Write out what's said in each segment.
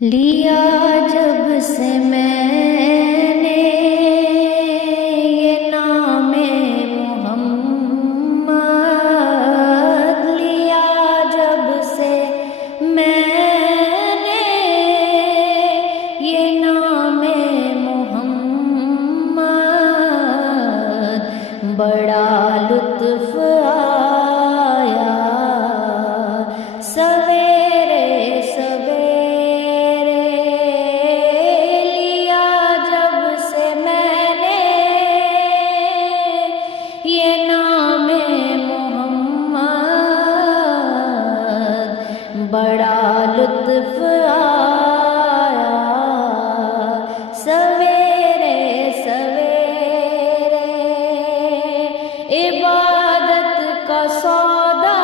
لیا جب سے میں نے یہ نام محمد، لیا جب سے میں نے یہ نام محمد، بڑا لطف آیا سویرے سویرے، لیا جب سے میں نے یہ نام محمد، بڑا لطف آیا سویرے سویرے، عبادت کا سودا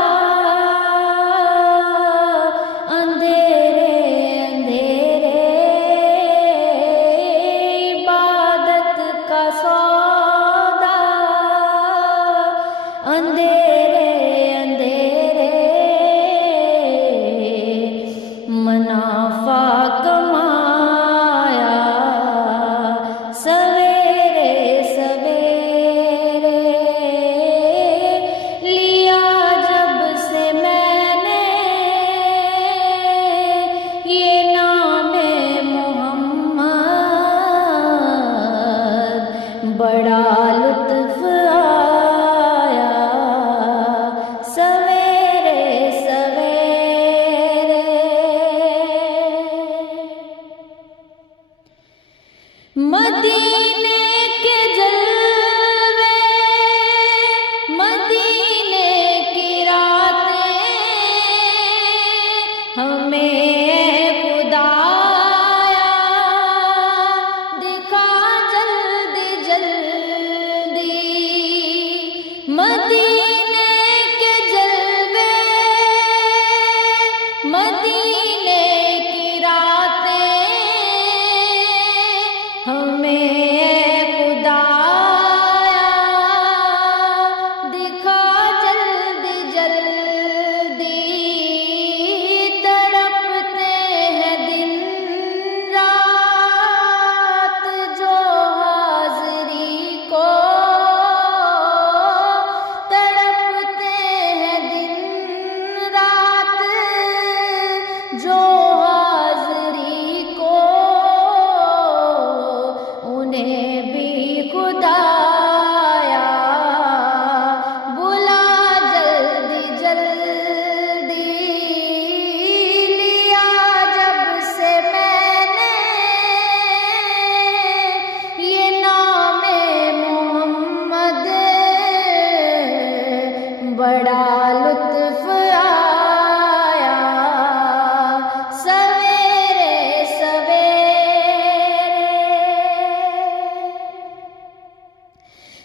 اندھیرے اندھیرے، عبادت کا سودا اندھیرے اندھیرے، منافع کمایا سویرے سویرے، لیا جب سے میں نے یہ نام محمد، بڑا لطف آیا سویرے سویرے، مدینے کے جلوے مدینے کی راتیں ہمیں خدایا دکھا جلدی جلدی، مدینے کے جلوے مدینے کی راتیں ہمیں خدایا دکھا جلدی جلدی، تڑپتے ہیں دن رات جو حاضری کو، تڑپتے ہیں دن رات جو حاضری کو، انہیں بھی خدایا بلا جلدی جلدی، لیا جب سے میں نے یہ نام محمد، بڑا لطف آیا سویرے سویرے،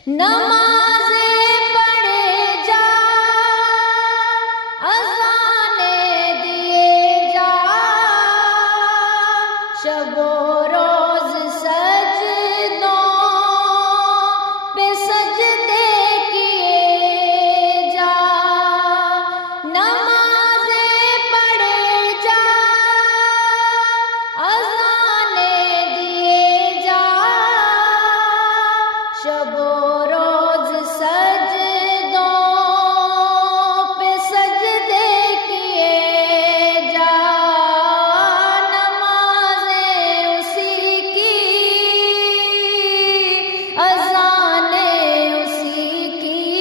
نمازیں پڑھے جا اذانیں دیے جا، شب و روز سجدوں پہ سجدے کیے جا، نمازیں پڑھے جا اذانیں دیے جا، شب و روز سجدوں پہ سجدے کیے جا، نمازیں اسی کی اذانیں اسی کی،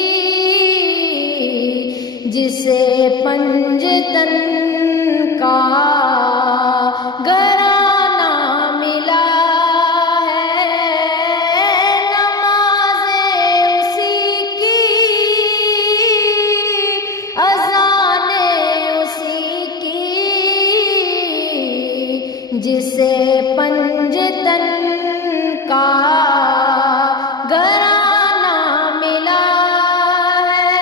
جسے پنجتن کا گھرانہ ملا ہے، نمازیں اسی کی اذانیں اسی کی، جسے پنجتن کا گھرانہ ملا ہے،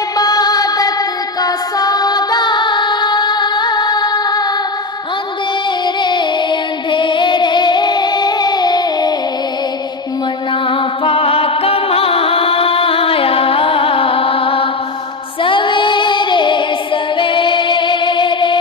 عبادت کا سودا اندھیرے اندھیرے، منافع کمایا سویرے سویرے،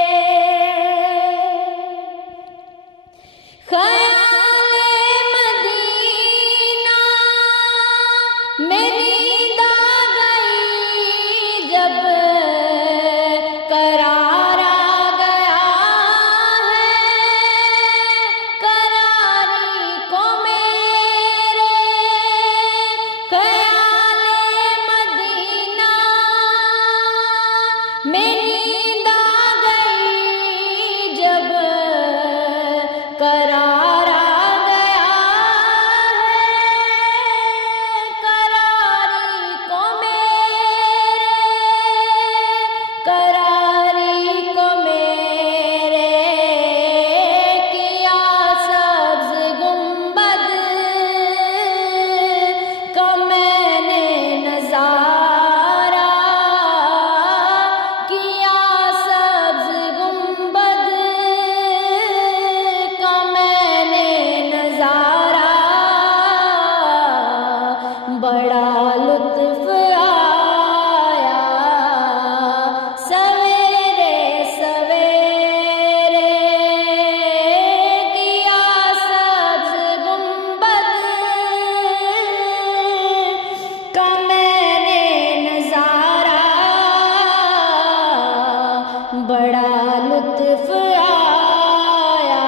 آیا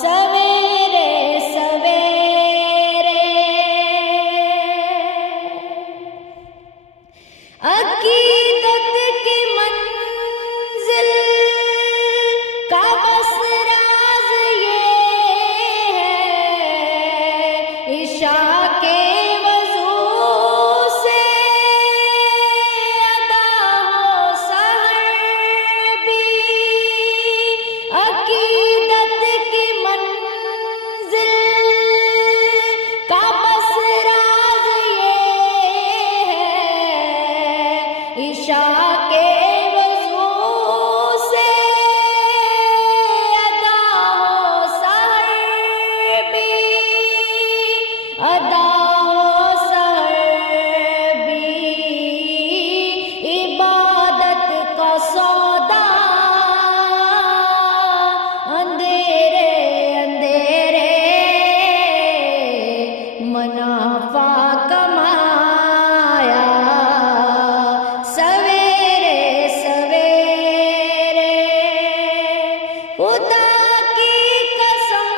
سویرے سویرے عقیدت کی منزل کا بس راز یہ ہے عشاء کے وضو سے ادا ہو سحر بھی عقیدت کی منزل کا بس راز یہ ہے عشاء کے وضو سے ادا ہو سحر بھی ادا ہو سحر بھی عبادت کا سودا اندھیرے اندھیرے منافع کمایا سویرے سویرے خدا کی قسم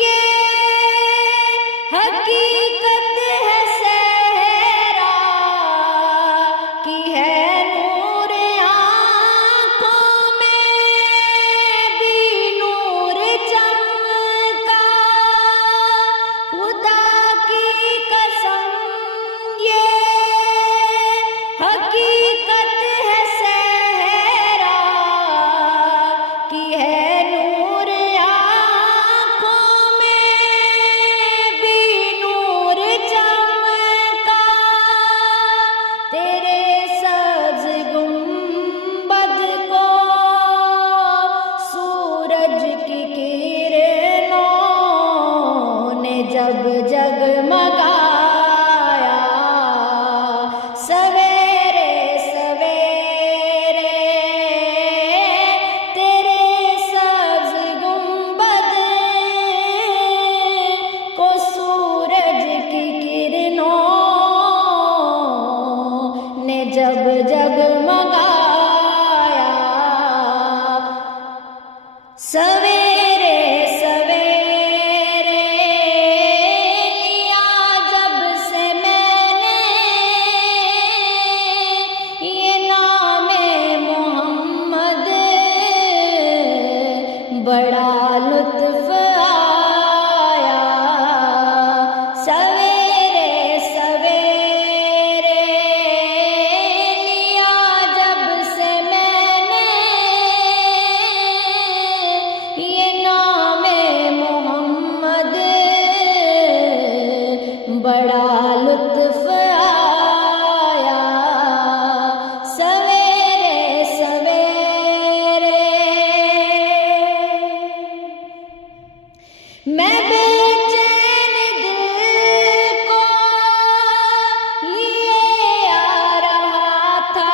یہ حقیقت ہے صحرا کی ہے نور آنکھوں میں بھی نور چمکا خدا کی قسم یہ حقیقت ہے صحرا کی ہے نور آنکھوں میں بھی نور چمکا تیرے سبز گنبد کو سورج کی کرنوں نے جب جگمگایا سویرے سویرے تیرے سبز گنبد کو سورج کی کرنوں نے جب جگمگایا سویرے سویرے لیا جب سے میں نے یہ نام محمد بڑا لطف آیا سویرے سویرے لیا جب سے میں نے یہ نام محمد بڑا لطف آیا سویرے سویرے میں بے چین دل کو لیے آ رہا تھا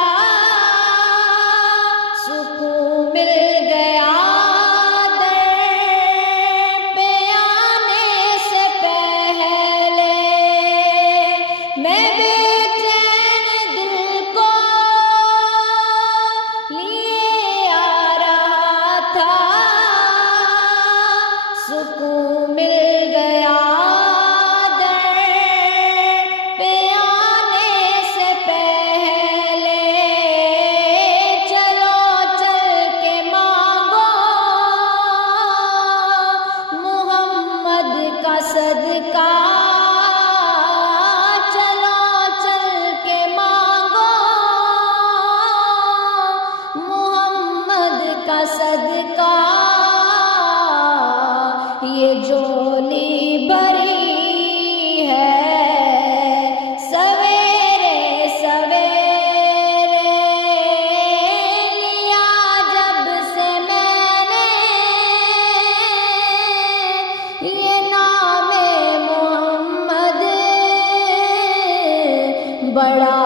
سکون مل گیا در پہ آنے سے پہلے میں بے چین دل کو لیے آ رہا تھا سکون مل گیا در پہ آنے سے پہلے چلو چل کے مانگو محمد کا صدقہ چلو چل کے مانگو محمد کا صدقہ یہ جھولی بھری ہے سویرے سویرے لیا جب سے میں نے یہ نام محمد بڑا